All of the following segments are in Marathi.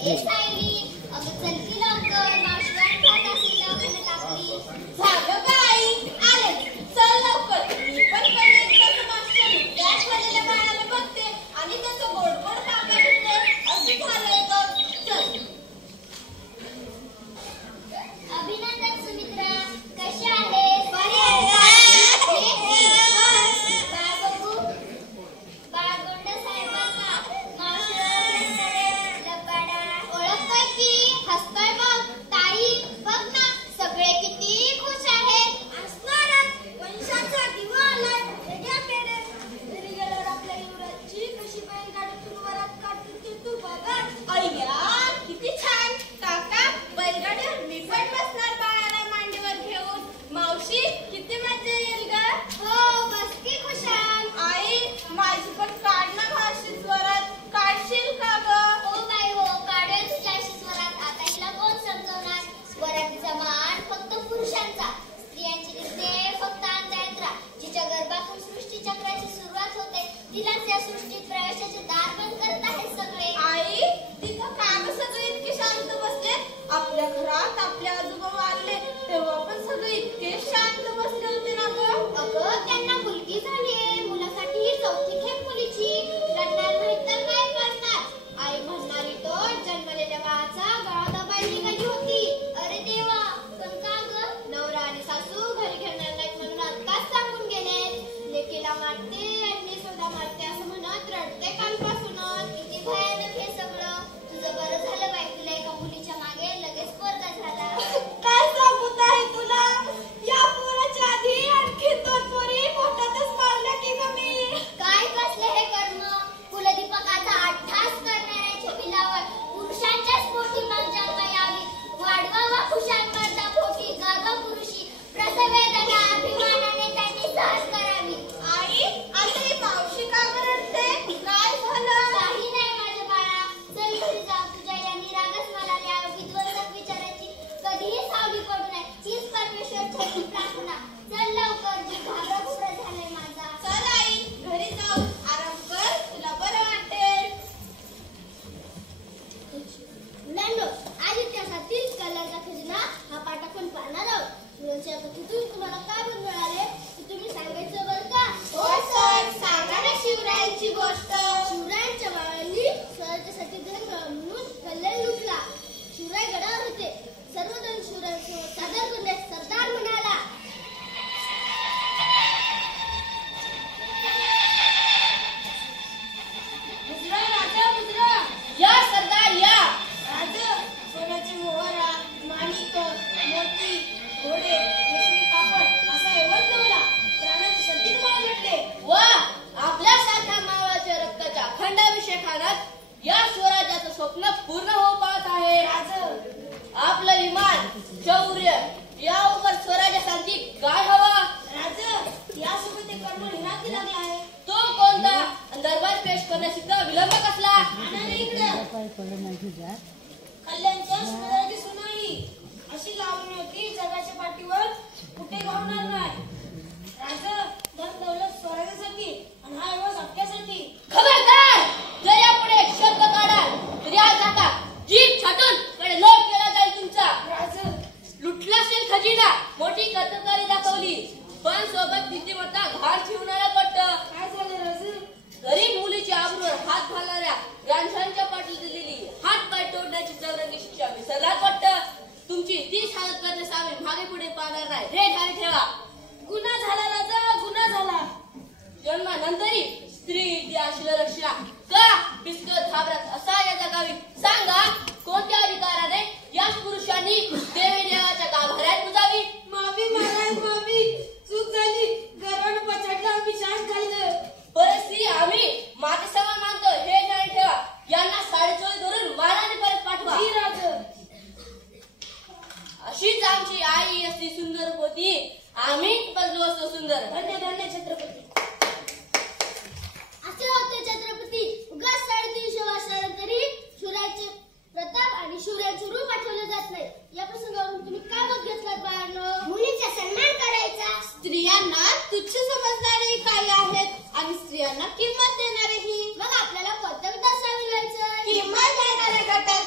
ए सायली, अगं चल की लवकर, मावशी वाट पाहत असेल दवाखान्यात आपली. झालं का आई? आले. चल लवकर. मी पण कधी एकदा मास्टर गॅस वालेल्या बाळाला बघते आणि त्याचं गोड गोड काका घेते. असं झालंय बघ. चल. अभिनंदन सुमित्रा, कशी आहेस? बरी आहे. बाळ बघू. बाळ गोंड साहेबा का? मावशी लबाडा ओळखतोय की, हसतोय बघ. ताई बघ ना, सगळे किती खुश आहेत. असणारच. वंशाचा दिवा आलाय. वेगळ्या पेढे. घरी गेल्यावर आपल्या युवराजची कशी बैलगाडीतून वरात काढते ते तू बघा. अय्या, किती छान. काका, बैलगाडीवर मी पण बसणार बाळाला मांडीवर घेऊन. मावशी, किती मजा येईल ग. हो, बस की खुशाल. आई, माझी पण काढ ना भाषेत वरात. काढशील का ग? हो बाई हो, काढूया तुझ्या स्वरात. आता हिला कोण समजवणार? वरातीचा मान फक्त पुरुषांचा, स्त्रियांची दिसते फक्त अंतयंत्रा. जिच्या गर्भातून सृष्टी चक्राची सुरुवात होते, तिलाच या सृष्टीत प्रवेशाचे दार बंद करत आहेत सगळे. आई, तिथं का ग सगळे इतके शांत बसले? आपल्या घरात आपले आजोबा वारले तेव्हा पण सगळे इतके शांत बसले होते ना ग. अगं, त्यांना मुलगी झालीये. मुलासाठी ही चौथी खेप मुलीची. रडणार नाही तर काय करणार? आई म्हणणारी तर जन्मलेल्या बाळाचा गळा दबायला निघाली होती. अरे देवा, पण का ग? नवरा आणि सासू घरी घेणार नाहीत म्हणून आत्ताच सांगून गेले. लेकीला मारते आणि सुद्धा मारते असं म्हणत रडते कालपासूनच. किती भयानक हे सगळं. तुझं बरं झालं बाई, तुला एका मुलीच्या मागे लगेच पोरगा झाला. काय सांगत आहे तुला? या पोराच्या आधी आणखी 2 पोरी पोटातच मारल्या की ग मी. काय कसले हे कर्म? कुलदीपकाचा अट्टास करणाऱ्याच्या बिलावर पुरुषांच्याच पोटी मग जन्म यावी. वाढवावा खुशाल मर्दा पोटी गागा पुरुषी. प्रसववेदना अभिमानाने त्यांनी सहन करावी. आई, आता ही मावशी का रडते? काय झालं? काही नाही माझ्या बाळा, चल घरी जाऊ. तुझ्या या निरागस मनाला विध्वंसक विचाराची कधीही सावली पडू नये, हीच परमेश्वरची प्रार्थना. चल लवकर, जीव घाबरा झालाय माझा. चल आई, घरी जाऊ. आराम कर, तुला बरं वाटेल. मुलांनो, आज इतिहासातील कलाचा खजिना हा पाठ आपण पाहणार आहोत. मुलांच्या कथेतून तुम्हाला काय बरं मिळाले ते तुम्ही सांगायचं बरं का? हो सर, सांगा ना शिवरायांची गोष्ट. शिवरायांच्या बाळांनी स्वराज्यासाठी धन म्हणून कल्याण लुटला. शिवराय गडावर होते. सर्वजण शिवरायांसमोर सादर करण्यास सरदार म्हणाला. गुजरा राजा, गुजरा. या सरदार या. राजा, सोन्याचे मोहरा, माणिक, मोती, घोडे, रेशमी कापड असा एवढ नवला प्राणाची शक्तीत माव लटले. वा, आपल्यासारख्या मावळाच्या रक्ताच्या अखंडाभिषेकात या स्वराज्याचं स्वप्न पूर्ण होऊ पाहत आहे. राजा, आपलं विमान, शौर्य या उपर स्वराज्यासाठी काय हवा? राजा, यासोबत एक कर्म लिहिण्यात लागला आहे. तो कोणता? दरबार पेश करण्याची विलंब कसला? कल्याणच्या सुंदराची सुनाई अशी लावणी होती जगाच्या पाठीवर कुठे घावणार नाही. राजा, धन दौलत स्वराज्यासाठी आणि हा एवढा आपल्यासाठी. खबरदार, जर यापुढे एक शब्द काढाल तर या जाता जीभ छाटून कडे लोट केला जाईल तुमचा. राजा, लुटला असेल खजिना, मोठी कर्तकारी दाखवली, पण सोबत नीतिमत्ता घाण ठेवणारा कट्ट. काय झालं राजा? गरीब मुलीच्या आबरूवर हात घालणाऱ्या ग्रांथांच्या पाठी दिलेली हात पाय तोडण्याची चौरंगी शिक्षा विसरला कट्ट. तुमची तीच हालत करण्यास आम्ही मागे पुढे पाहणार नाही. हे ध्यान ठेवा. गुन्हा झाला राजा, गुन्हा झाला. जन्मानंतरही स्त्री इतिहासाला रक्षणा का बिस्कत घाबरत असा या जगावी. सांगा, कोणत्या अधिकाराने या पुरुषांनी देवी देवाच्या गाभाऱ्यात बुजावी? मावी महाराज, मावी. चूक झाली. गर्वानं पछाडलं, आम्ही शांत खाल्लं. परिस्थिती आम्ही मागे समान मानतो. हे ध्यान ठेवा. यांना साडेचोळी धरून माराने परत पाठवा. अशीच आमची आई असली सुंदर होती. आम्ही बदलू असतो सुंदर. धन्य धन्य छत्रपती. असे होते छत्रपती. उगाच 350 वर्षानंतरही शिवरायांचे प्रताप आणि शिवरायांचे रूप आठवले जात नाही. या प्रसंगावरून तुम्ही काय मत घेतलात बाळांनो? मुलीचा सन्मान करायचा, स्त्रियांना तुच्छ समजणारे काही आहेत आणि स्त्रियांना किंमत देणारेही. मग आपल्याला कोणत्या गटात सामील व्हायचं? किंमत देणाऱ्या गटात.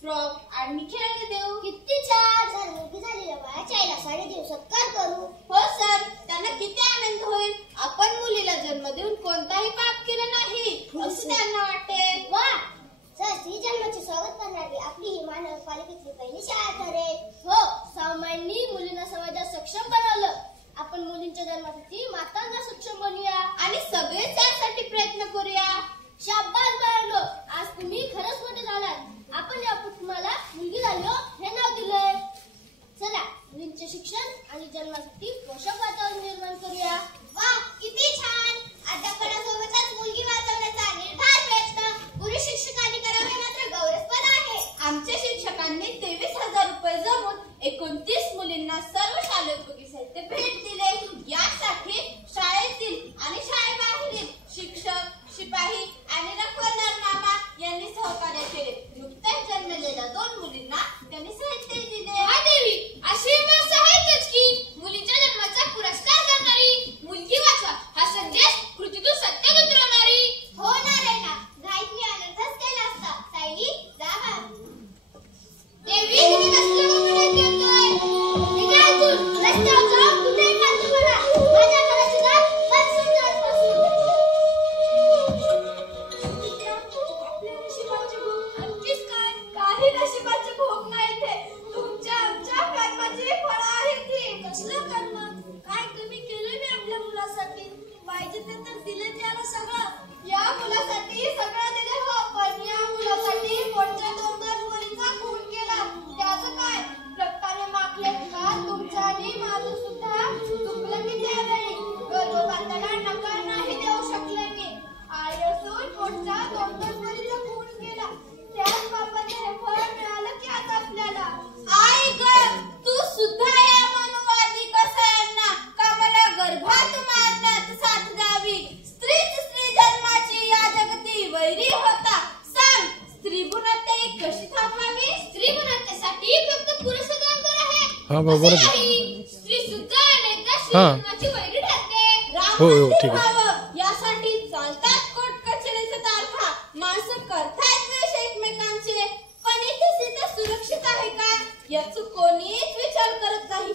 फ्रॉक आणि खेळणे देऊ. किती छान. जर मुलगी झालेल्या वयाच्या आईला साडी देऊ सत्कार करू. हो सर, त्यांना किती आनंद होईल. आपण मुलीला जन्म देऊन कोणताही पाप केलं नाही असं त्यांना वाटते. वा. सर, स्त्री जन्माचे स्वागत करणारी आपली ही महानगरपालिकेतली पहिली शाळा ठरेल. हो, सामान्यांनी मुलींना समाजात सक्षम बनवलं. आपण मुलींच्या जन्मासाठी मातांना सक्षम बनूया आणि सगळेच त्यासाठी प्रयत्न करूया. शाबास बाळांनो, आज तुम्ही खरंच मोठे झालात. आपण या तुम्हाला मुलगी झाली हो हे नाव दिलंय. चला, मुलींचे शिक्षण आणि जन्मासाठी पोषक वातावरण निर्माण करूया. वा, किती छान. अध्यापनासोबतच मुलगी वाचवण्याचा निर्धार प्रयत्न गुरु शिक्षकांनी करावे मात्र गौरवस्पद आहे. आमच्या शिक्षकांनी 23,000 रुपये जमून 29 मुलींना सर्व शालेय साहित्य भेट दिले. यासाठी शाळेतील आणि शाळेबाहेरील शिक्षक, शिपाही आणि रखवालदार मामा यांनी सहकार्य केले. नुकत्याच जन्मलेल्या 2 मुलींना त्यांनी साहित्य दिले. देवी, अशी माणसं आहेतच की मुलीच्या जन्माचा पुरस्कार करणारी. मुलगी वाचवा हा संदेश कृतीतून सत्यात उतरवणारी. हो ना रे ना, घाईत मी अनर्थच केला असता. सायली, जा बा. देवी, किती कसलं म्हणत येतोय. निघा इथून. रस्त्यावर जाऊन कुठे काढतो मला. माझ्या घराची दार बंद सुंदर पासून. आपल्या नशिबाची भूक नक्कीच काय, काही नशिबाचे भोग नाही ते. तुमच्या आमच्या कर्माची फळं आहेत ती. कसलं कर्म. काय कमी केलं मी आपल्या मुलासाठी. पाहिजे ते तर दिले त्याला सगळं. या मुलासाठी सगळं दिलं हो, पण या मुलासाठी पुढच्या 2 मुलींचा खून केला. त्याचं काय? रक्ताने माखले का तुमचं आणि माझं सुद्धा चुकलं की त्यावेळी. गर्भपाताला नकार नाही देऊ शकले मी. आई असून पुढच्या 2 मुलींचा खून केला. त्याच बापाने हे फळ मिळालं की आज आपल्याला. आई ग, तू सुद्धा या मनुवादी कसायांना का मला गर्भात मारण्यात साथ द्यावी. स्त्रीच स्त्री जन्माची या जगती वैरी होता. सांग, स्त्री गुणवत्ता कशी थांबवावी. स्त्री गुणवत्तेसाठी फक्त पुरुष जबाबदार आहे. हा बरोबर असे आहे. नाही. स्त्री सुद्धा अनेकदा स्त्री हा. जन्माची वैरी ठरते. हो, हो, ठीक आहे. राम यासाठी चालतात कोर्ट कचेरीचे तारखा. माणसं करतायत द्वेष एकमेकांचे, पण इथे सीता सुरक्षित आहे का याच कोणीच विचार करत नाही.